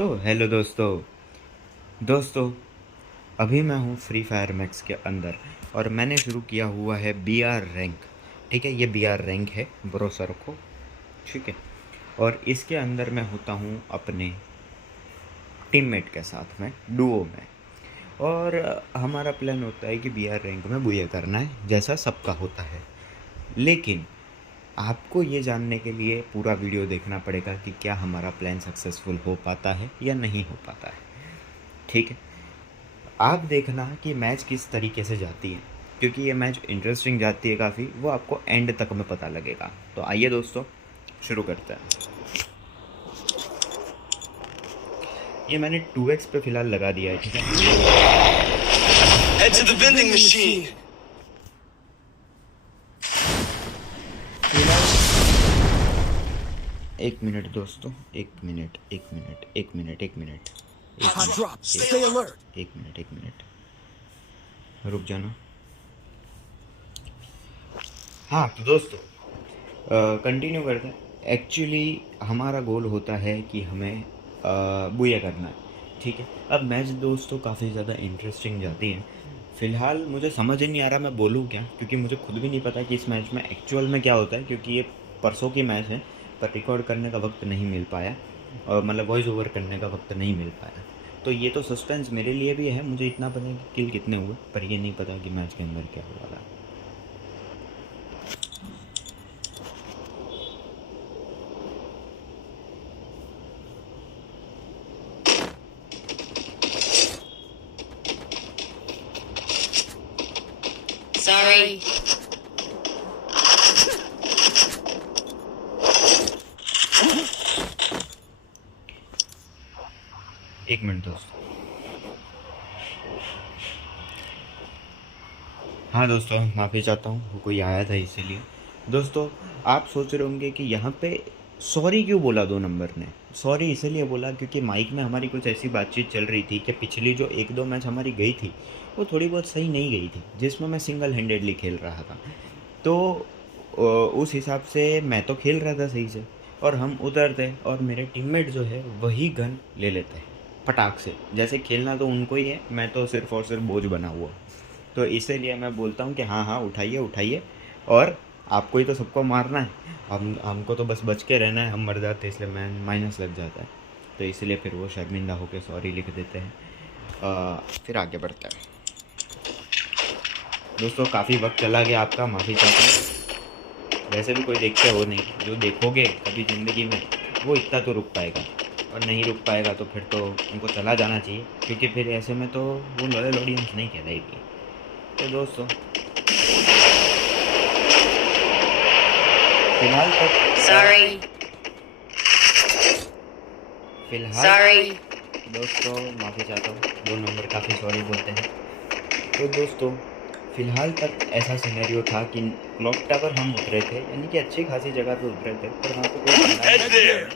तो हेलो दोस्तों अभी मैं हूँ फ्री फायर मैक्स के अंदर और मैंने शुरू किया हुआ है BR रैंक। ठीक है, ये BR रैंक है, भरोसा रखो। ठीक है, और इसके अंदर मैं होता हूँ अपने टीममेट के साथ में डुओ में। और हमारा प्लान होता है कि BR रैंक में बुया करना है, जैसा सबका होता है। लेकिन आपको ये जानने के लिए पूरा वीडियो देखना पड़ेगा कि क्या हमारा प्लान सक्सेसफुल हो पाता है या नहीं हो पाता है। ठीक है, आप देखना कि मैच किस तरीके से जाती है, क्योंकि ये मैच इंटरेस्टिंग जाती है काफ़ी, वो आपको एंड तक में पता लगेगा। तो आइए दोस्तों शुरू करते हैं। ये मैंने 2x पे फ़िलहाल लगा दिया है। ठीक है, Head to the vending machine. फिलहाल 1 मिनट दोस्तों, 1 minute, 1 minute, 1 minute, 1 minute, Hot drop. Stay alert. 1 minute, 1 minute, रुक जाना। हाँ तो दोस्तों कंटिन्यू करते हैं। एक्चुअली हमारा गोल होता है कि हमें बुया करना है। ठीक है, अब मैच दोस्तों काफ़ी ज़्यादा इंटरेस्टिंग जाती है। फ़िलहाल मुझे समझ ही नहीं आ रहा मैं बोलूँ क्या, क्योंकि मुझे खुद भी नहीं पता कि इस मैच में एक्चुअल में क्या होता है, क्योंकि ये परसों की मैच है, पर रिकॉर्ड करने का वक्त नहीं मिल पाया और मतलब वॉइस ओवर करने का वक्त नहीं मिल पाया। तो ये तो सस्पेंस मेरे लिए भी है, मुझे इतना पता है कि किल कितने हुए, पर ये नहीं पता कि मैच के अंदर क्या हो रहा है। Sorry. एक मिनट दोस्तों। हाँ दोस्तों, माफ़ी चाहता हूँ, वो कोई आया था इसीलिए। दोस्तों आप सोच रहे होंगे कि यहाँ पे सॉरी क्यों बोला 2 नंबर ने। सॉरी इसलिए बोला क्योंकि माइक में हमारी कुछ ऐसी बातचीत चल रही थी कि पिछली जो 1-2 मैच हमारी गई थी वो थोड़ी बहुत सही नहीं गई थी, जिसमें मैं सिंगल हैंडेडली खेल रहा था। तो उस हिसाब से मैं तो खेल रहा था सही से, और हम उतरते और मेरे टीममेट जो है वही गन ले लेते हैं फटाक से। जैसे खेलना तो उनको ही है, मैं तो सिर्फ और सिर्फ बोझ बना हुआ। तो इसीलिए मैं बोलता हूँ कि हाँ हाँ उठाइए उठाइए, और आपको ही तो सबको मारना है, हमको तो बस बच के रहना है। हम मर जाते इसलिए माइनस लग जाता है, तो इसलिए फिर वो शर्मिंदा होकर सॉरी लिख देते हैं। फिर आगे बढ़ते हैं दोस्तों। काफ़ी वक्त चला गया आपका, माफ़ी चाहता हूँ। वैसे भी कोई देखते हो नहीं, जो देखोगे कभी ज़िंदगी में वो इतना तो रुक पाएगा, और नहीं रुक पाएगा तो फिर तो उनको चला जाना चाहिए, क्योंकि फिर ऐसे में तो वो लॉयल ऑडियंस नहीं कहलाएगी। तो दोस्तों फिलहाल तक Sorry. दोस्तों माफ़ी चाहता हूँ, 2 नंबर काफ़ी सॉरी बोलते हैं। तो दोस्तों फ़िलहाल तक ऐसा सिनेरियो था कि क्लॉक टावर हम उतरे थे, यानी कि अच्छी खासी जगह पे उतरे थे, पर वहाँ पे कोई बंदा Head नहीं there. था,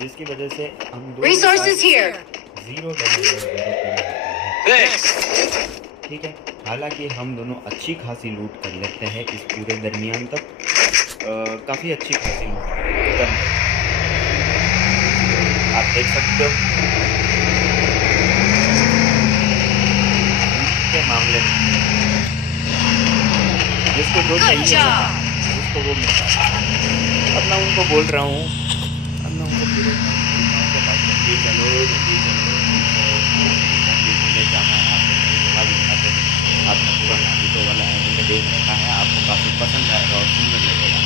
जिसकी वजह से हम Resources here. 0 डैमेज और 0 किल होते हैं। Thanks. ठीक है, हालांकि हम दोनों अच्छी खासी लूट कर लेते हैं इस पूरे दरमियान तक। काफ़ी अच्छी खासी लूट कर लेते हैं। आप देख सकते हो के मामले में जिसको जो चाहिए होता उसको वो मिलता है। अब मैं उनको बोल रहा हूँ, अब मैं उनको पूरे जल्दी चलो जल्दी चलो, मुझे जाना है, आपको मेरी जगह दिखाते हैं। आपने पूरा नारुतो वाला एनिमे देख रखा है, आपको काफ़ी पसंद आएगा और सुंदर लगेगा।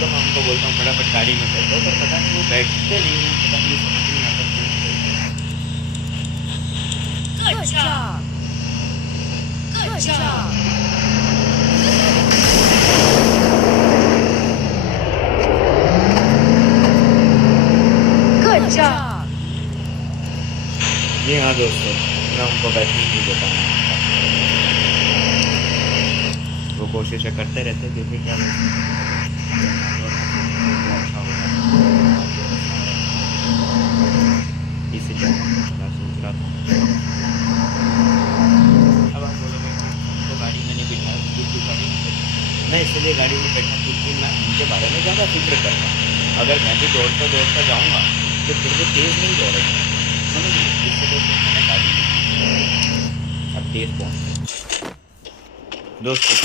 तो मैं उनको बोलता हूँ फटाफट गाड़ी में बैठो, पर पता नहीं वो बैठते नहीं हैं, पता नहीं समझ नहीं आता क्यों। Good job. Good job. Good job. जी हाँ दोस्तों, मैं उनको बैठने नहीं देता हूँ। वो कोशिशें करते रहते हैं, क्योंकि क्या इसलिए मैं सोच रहा था। अब आप बोलोगे तो गाड़ी में नहीं बिठाया, क्योंकि गाड़ी में बैठा, मैं इसलिए गाड़ी में बैठा क्योंकि मैं उनके बारे में ज़्यादा फिक्र करता हूँ। अगर मैं भी दौड़ता दौड़ता जाऊँगा तो फिर वो तेज़ नहीं दौड़ेंगे, समझ लो इससे बोलते हैं मैंने गाड़ी ली। अब तेज पहुँच दोस्तों,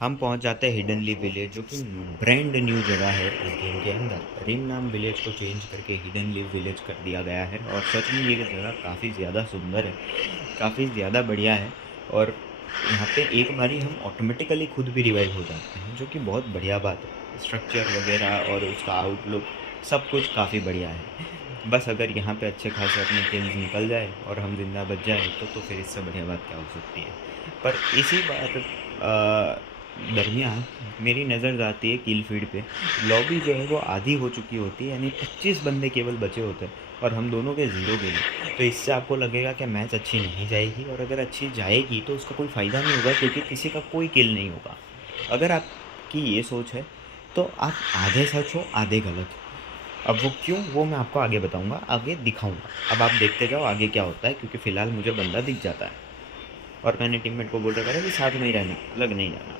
हम पहुंच जाते हैं हिडन लीफ विलेज, जो कि ब्रांड न्यू जगह है इस गेम के अंदर। रिम नाम विलेज को चेंज करके हिडन लीफ विलेज कर दिया गया है और सच में ये जगह काफ़ी ज़्यादा सुंदर है, काफ़ी ज़्यादा बढ़िया है। और यहाँ पे एक बारी हम ऑटोमेटिकली खुद भी रिवाइव हो जाते हैं, जो कि बहुत बढ़िया बात है। स्ट्रक्चर वगैरह और उसका आउटलुक सब कुछ काफ़ी बढ़िया है। बस अगर यहाँ पे अच्छे खासे अपने किल्स निकल जाए और हम जिंदा बच जाए तो फिर इससे बढ़िया बात क्या हो सकती है। पर इसी बात दरमियान मेरी नज़र जाती है किल फीड पे। लॉबी जो है वो आधी हो चुकी होती है, यानी 25 बंदे केवल बचे होते हैं और हम दोनों के 0 किल। तो इससे आपको लगेगा कि मैच अच्छी नहीं जाएगी, और अगर अच्छी जाएगी तो उसका कोई फ़ायदा नहीं होगा, क्योंकि किसी का कोई किल नहीं होगा। अगर आपकी ये सोच है तो आप आधे सच हो आधे गलत हो। अब वो क्यों, वो मैं आपको आगे बताऊंगा, आगे दिखाऊंगा। अब आप देखते जाओ आगे क्या होता है, क्योंकि फ़िलहाल मुझे बंदा दिख जाता है और मैंने टीममेट को बोल रखा है कि साथ में ही रहना, अलग नहीं जाना।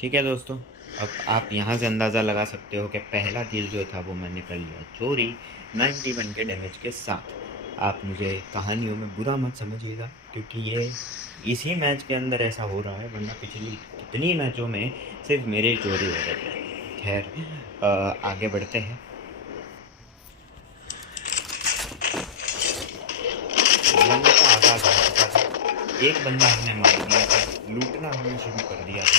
ठीक है दोस्तों, अब आप यहाँ से अंदाज़ा लगा सकते हो कि पहला किल जो था वो मैंने कर लिया चोरी 91 के डैमेज के साथ। आप मुझे कहानियों में बुरा मत समझिएगा, क्योंकि ये इसी मैच के अंदर ऐसा हो रहा है, वरना पिछली कितनी मैचों में सिर्फ मेरे चोरी हो रहे थे। खैर आगे बढ़ते हैं। बंदे का आधा जा चुका था, एक बंदा हमने मार दिया था, लूटना हमने शुरू कर दिया था,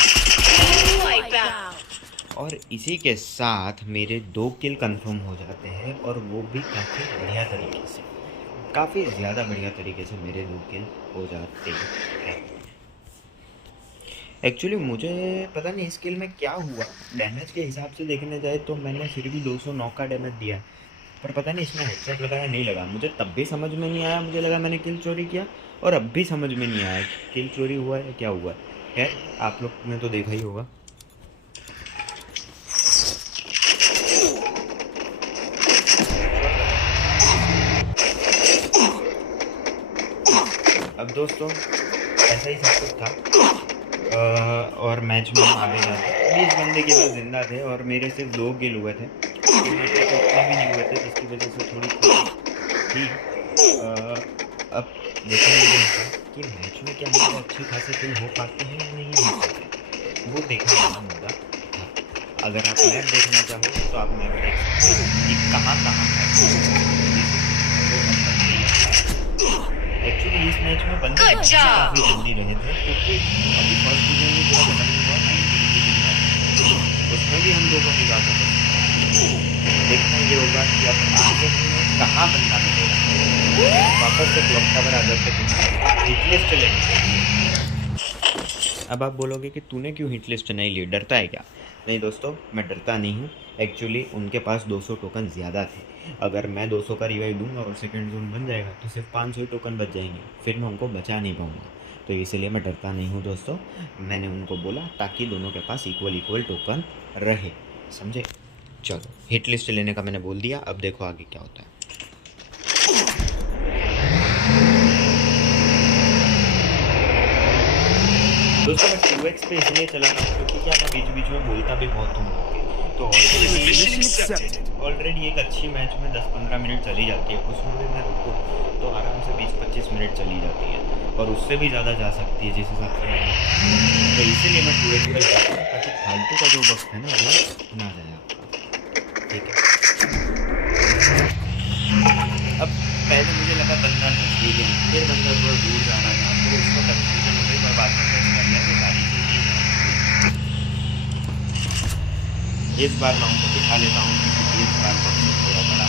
और इसी के साथ मेरे 2 किल कंफर्म हो जाते हैं, और वो भी काफ़ी बढ़िया तरीके से, काफ़ी ज़्यादा बढ़िया तरीके से मेरे 2 किल हो जाते हैं। एक्चुअली मुझे पता नहीं इस किल में क्या हुआ, डैमेज के हिसाब से देखने जाए तो मैंने फिर भी 209 का डैमेज दिया है, पर पता नहीं इसमें हेडशॉट लगाया नहीं लगा। मुझे तब भी समझ में नहीं आया, मुझे लगा मैंने किल चोरी किया, और अब भी समझ में नहीं आया किल चोरी हुआ है क्या हुआ है। खैर आप लोग ने तो देखा ही होगा। अब दोस्तों ऐसा ही सब कुछ था, और मैच में हम आगे जाते 20 बंदे केवल जिंदा थे और मेरे सिर्फ 2 किल हुए थे, उतने भी नहीं हुए थे, जिसकी वजह से थोड़ी थी। अब देखेंगे कि मैच में क्या हमारे अच्छे खासे किल हो पाते हैं या नहीं हो पाते, वो देखना होगा। अगर आप मैप देखना चाहो तो आप मैप देख सकते हो कि कहाँ एक्चुअली इस मैच में बंदे काफ़ी जल्दी रहे थे, क्योंकि अभी फर्स्ट सीजन में पूरा खत्म हुआ 90 उसमें भी हम लोगों की बात होती है। देखना ये होगा कि अब आगे कहाँ बंदा मिलेगा, वापस से क्लॉक टावर आ जाते हिट लिस्ट लेंगे। अब आप बोलोगे कि तूने क्यों हिट लिस्ट नहीं ली, डरता है क्या? नहीं दोस्तों, मैं डरता नहीं हूँ। एक्चुअली उनके पास 200 टोकन ज़्यादा थे, अगर मैं 200 का रिवाइव दूंगा और सेकंड जोन बन जाएगा तो सिर्फ 500 टोकन बच जाएंगे, फिर मैं उनको बचा नहीं पाऊँगा। तो इसलिए मैं डरता नहीं हूँ दोस्तों, मैंने उनको बोला ताकि दोनों के पास इक्वल टोकन रहे, समझे। चलो हिट लिस्ट लेने का मैंने बोल दिया, अब देखो आगे क्या होता है। दोस्तों मैं 2x पे इसलिए चला था क्योंकि क्या मैं बीच बीच में बोलता भी बहुत हूँ, तो ऑलरेडी एक अच्छी मैच में 10-15 मिनट चली जाती है, उसमें भी मैं रुकूँ तो आराम से 20-25 मिनट चली जाती है, और उससे भी ज़्यादा जा सकती है जिस हिसाब से मैंने। तो इसीलिए मैं 2x पे जाता हूँ ताकि फालतू का जो वक्त है ना वो ना जाए आपका, ठीक है। अब पहले मुझे लगा बंदा नजदीक है, फिर बंदा थोड़ा दूर जा रहा था, तो उसको कन्फ्यूजन हो गई, मैं बात में प्रेस कर लिया कि गाड़ी से इस बार मैं उनको दिखा लेता हूँ क्योंकि इस बार सबसे थोड़ा बड़ा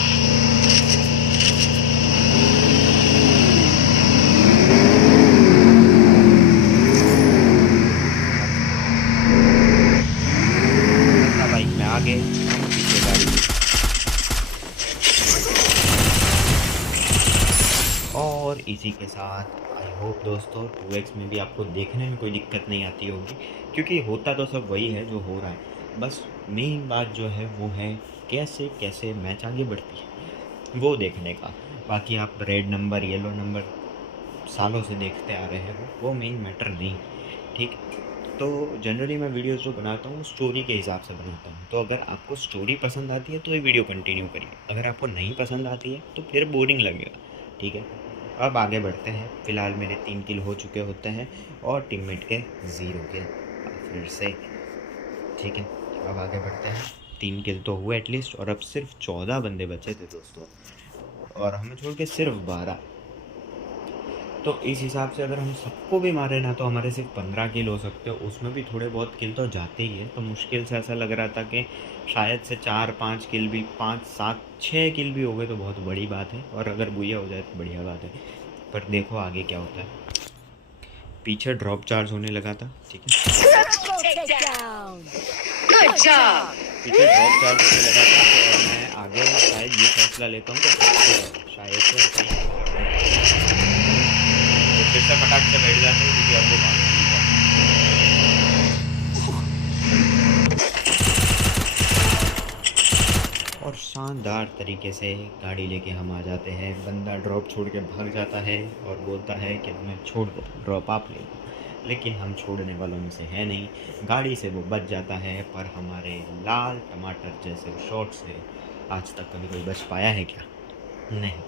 बाइक में आगे हम पीछे गाड़ी। और इसी के साथ आई होप दोस्तों 2x में भी आपको देखने में कोई दिक्कत नहीं आती होगी, क्योंकि होता तो सब वही है जो हो रहा है, बस मेन बात जो है वो है कैसे कैसे मैच आगे बढ़ती है वो देखने का। बाकी आप रेड नंबर येलो नंबर सालों से देखते आ रहे हैं, वो मेन मैटर नहीं, ठीक। तो जनरली मैं वीडियोस जो बनाता हूँ स्टोरी के हिसाब से बनाता हूँ। तो अगर आपको स्टोरी पसंद आती है तो ये वीडियो कंटिन्यू करिए, अगर आपको नहीं पसंद आती है तो फिर बोरिंग लगेगा, ठीक है। अब आगे बढ़ते हैं। फ़िलहाल मेरे 3 किल हो चुके होते हैं और टीममेट के 0 किल फिर से, ठीक है। अब आगे बढ़ते हैं। 3 किल तो हुए एटलीस्ट, और अब सिर्फ 14 बंदे बचे थे दोस्तों, और हमें छोड़ के सिर्फ 12। तो इस हिसाब से अगर हम सबको भी मारे ना तो हमारे सिर्फ 15 किल हो सकते हैं, उसमें भी थोड़े बहुत किल तो जाते ही है। तो मुश्किल से ऐसा लग रहा था कि शायद से 4-5 किल भी, 5-7-6 किल भी हो गए तो बहुत बड़ी बात है, और अगर बुया हो जाए तो बढ़िया बात है। पर देखो आगे क्या होता है। पीछे ड्रॉप चार्ज होने लगा था, ठीक है। Takedown. Good job. पीछे ड्रॉप चार्ज होने लगा था, तो और मैं आगे शायद ये फैसला लेता हूँ कि ड्रॉप से जाऊँ, शायद से ऐसा ही होगा। तो फिर से फटाक से बैठ जाते हैं क्योंकि अब वो भागने नहीं पाएंगे। और शानदार तरीके से गाड़ी लेके हम आ जाते हैं। बंदा ड्रॉप छोड़ के भाग जाता है और बोलता है कि मैं छोड़ दो, ड्रॉप आप ले लो, लेकिन हम छोड़ने वालों में से है नहीं। गाड़ी से वो बच जाता है, पर हमारे लाल टमाटर जैसे शॉट से आज तक कभी कोई बच पाया है क्या? नहीं।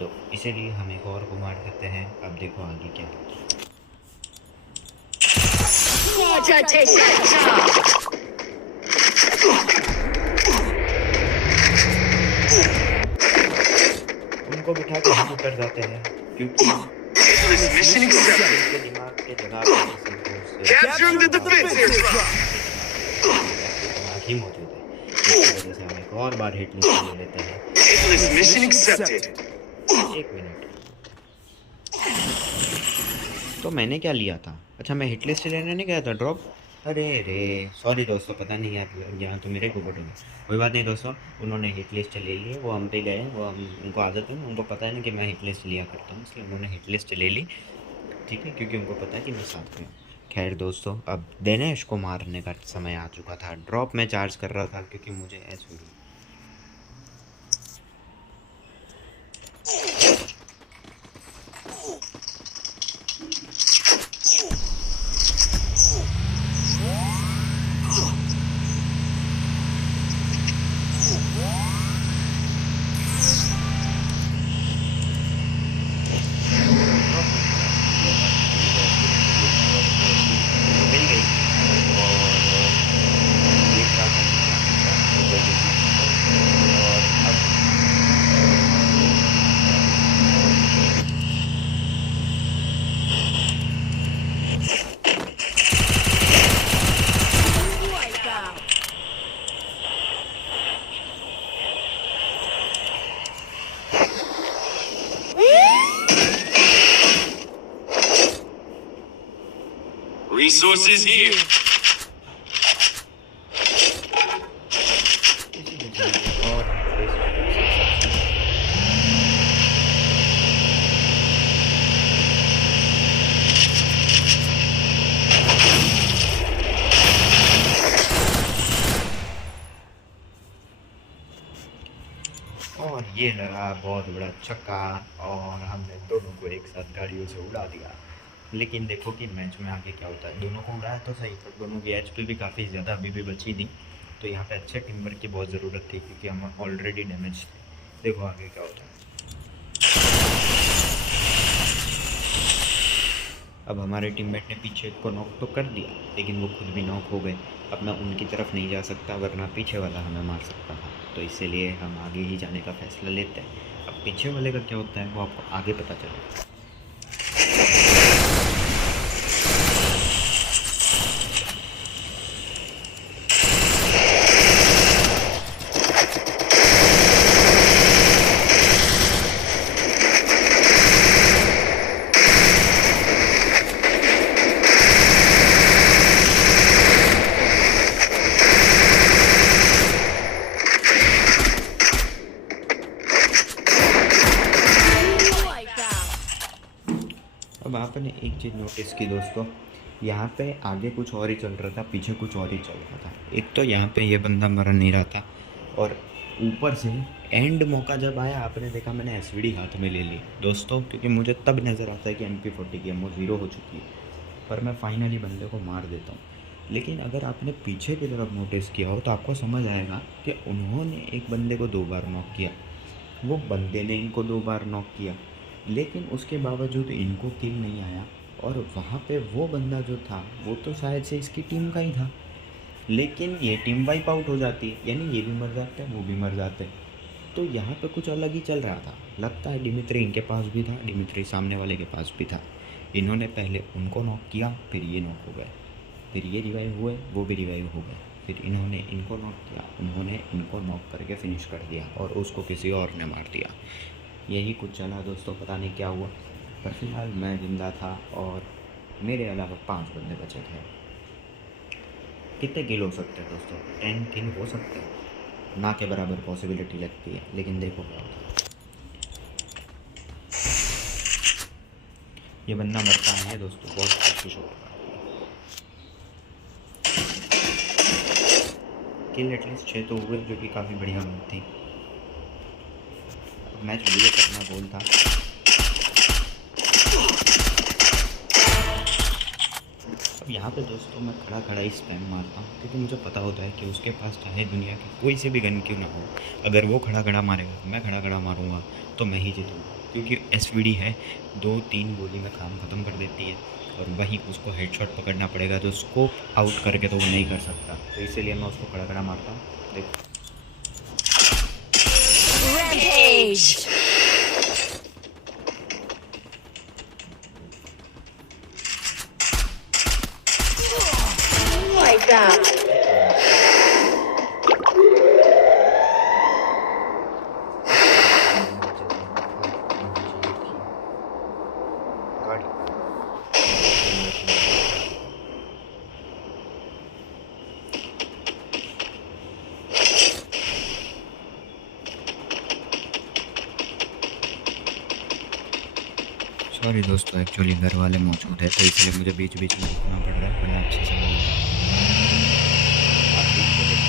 तो इसीलिए हम एक और को मार देते हैं। अब देखो आगे क्या होता है। Quadra takedown. उनको बिठा के हम उतर जाते हैं क्योंकि Mission accepted. उनके दिमाग के जगह पे संतोष से Capturing the defense airdrop. दिमाग ही मौजूद है, जिसकी वजह से हम एक और बार हिट लिस्ट ले लेते हैं। Hitless mission accepted. 1 मिनट, तो मैंने क्या लिया था? अच्छा, मैं हिट लिस्ट लेने नहीं गया था, ड्रॉप। अरे रे, सॉरी दोस्तों, पता नहीं यार, यहाँ तो मेरे को बटन है। कोई बात नहीं दोस्तों, उन्होंने हिट लिस्ट ले ली, वो हम पे गए, वो हम, उनको आदत है ना, उनको पता है ना कि मैं हिट लिस्ट लिया करता हूँ, इसलिए उन्होंने हिट लिस्ट ले ली, ठीक है, क्योंकि उनको पता है कि मैं साथ में हूँ। खैर दोस्तों, अब दिनेश को मारने का समय आ चुका था। ड्रॉप में चार्ज कर रहा था क्योंकि मुझे ऐसे हुई। मिल गई और देख रहा था कि क्या होता है। और अब Wipeout. Resources here. और और ये लगा बहुत बड़ा छक्का, और हमने दोनों को एक साथ गाड़ियों से उड़ा दिया। लेकिन देखो कि मैच में आगे क्या होता है। दोनों को उड़ाया तो सही, पर दोनों की एचपी भी काफ़ी ज़्यादा अभी भी बची थी, तो यहाँ पे अच्छे टीम वर्क की बहुत ज़रूरत थी क्योंकि हम ऑलरेडी डैमेज थे। देखो आगे क्या होता है। अब हमारे टीममेट ने पीछे एक को नॉक तो कर दिया, लेकिन वो खुद भी नॉक हो गए। अब मैं उनकी तरफ नहीं जा सकता, वरना पीछे वाला हमें मार सकता था, तो इसीलिए हम आगे ही जाने का फैसला लेते हैं। अब पीछे वाले का क्या होता है वो आपको आगे पता चलेगा। अब आपने एक चीज़ नोटिस की दोस्तों, यहाँ पे आगे कुछ और ही चल रहा था, पीछे कुछ और ही चल रहा था। एक तो यहाँ पे ये बंदा मर नहीं रहा था, और ऊपर से एंड मौका जब आया, आपने देखा मैंने एसवीडी हाथ में ले ली दोस्तों, क्योंकि मुझे तब नज़र आता है कि MP40 की एमओ 0 हो चुकी है। पर मैं फाइनली बंदे को मार देता हूँ। लेकिन अगर आपने पीछे की तरफ नोटिस किया हो तो आपको समझ आएगा कि उन्होंने एक बंदे को 2 बार नॉक किया, वो बंदे ने इनको 2 बार नॉक किया, लेकिन उसके बावजूद इनको किल नहीं आया। और वहाँ पे वो बंदा जो था वो तो शायद से इसकी टीम का ही था, लेकिन ये टीम वाइप आउट हो जाती है, यानी ये भी मर जाते हैं, वो भी मर जाते हैं। तो यहाँ पे कुछ अलग ही चल रहा था। लगता है डिमित्री इनके पास भी था, डिमित्री सामने वाले के पास भी था। इन्होंने पहले उनको नॉक किया, फिर ये नॉक हो गए, फिर ये रिवाइव हुए, वो भी रिवाइव हो गए, फिर इन्होंने इनको नॉक किया, उन्होंने इनको नॉक करके फिनिश कर दिया और उसको किसी और ने मार दिया। यही कुछ चला दोस्तों, पता नहीं क्या हुआ, पर फिलहाल मैं जिंदा था और मेरे अलावा 5 बंदे बचे थे। कितने किल हो सकते हैं दोस्तों? 10 किल हो सकते हैं, ना के बराबर पॉसिबिलिटी लगती है, लेकिन देखो क्या होता है। ये बंदा मरता नहीं है दोस्तों, बहुत कोशिश होगा। किल एटलीस्ट 6 तो हुए, जो कि काफ़ी बढ़िया बात थी। मैच मुझे करना गोल था। अब यहाँ पे दोस्तों मैं खड़ा खड़ा ही स्पैम मारता हूँ, क्योंकि मुझे पता होता है कि उसके पास चाहे दुनिया की कोई से भी गन क्यों ना हो, अगर वो खड़ा खड़ा मारेगा, मैं खड़ा खड़ा मारूंगा तो मैं ही जीतूँगा। क्योंकि एसवीडी है, 2-3 गोली में काम ख़त्म कर देती है, और वहीं उसको हेडशॉट पकड़ना पड़ेगा, जो स्कोप आउट करके तो वो नहीं कर सकता। तो इसीलिए मैं उसको खड़ा खड़ा मारता हूँ। देखो Rampage! Wipe out! सॉरी दोस्तों, एक्चुअली घर वाले मौजूद है तो इसलिए मुझे बीच बीच में रुकना पड़ रहा है, वरना अच्छे से बोल आप बीच में देखो।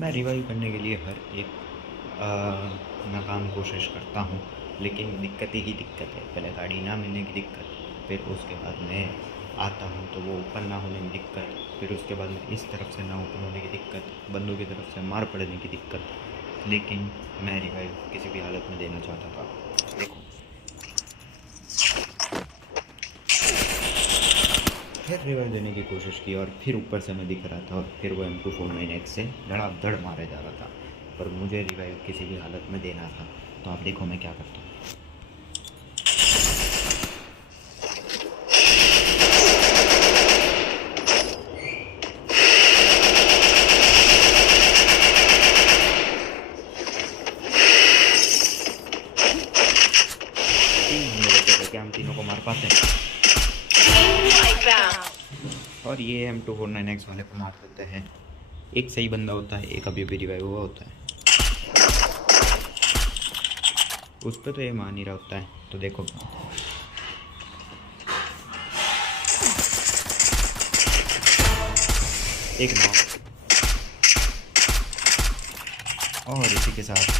मैं रिवाइव करने के लिए हर एक नाकाम कोशिश करता हूँ, लेकिन दिक्कत ही दिक्कत है। पहले गाड़ी ना मिलने की दिक्कत, फिर उसके बाद मैं आता हूँ तो वो ऊपर ना होने की दिक्कत, फिर उसके बाद में इस तरफ से ना ऊपर होने की दिक्कत, बंदों की तरफ से मार पड़ने की दिक्कत। लेकिन मैं रिवाइव किसी भी हालत में देना चाहता था। देखो फिर रिवाइव देने की कोशिश की और फिर ऊपर से मैं दिख रहा था, और फिर वो M249X से धड़ाधड़ मारे जा रहा था, पर मुझे रिवाइव किसी भी हालत में देना था। तो आप देखो मैं क्या करता हूँ। क्या हम तीनों को मार पाते हैं? Wipe out! और ये M249X वाले को मार देते हैं। एक सही बंदा होता है, एक अभी भी रिवाइव हुआ होता है, उस पर तो ये मान ही रहा होता है। तो देखो एक नॉक, और इसी के साथ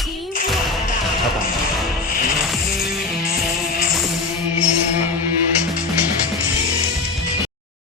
Team wipe out! खत्म।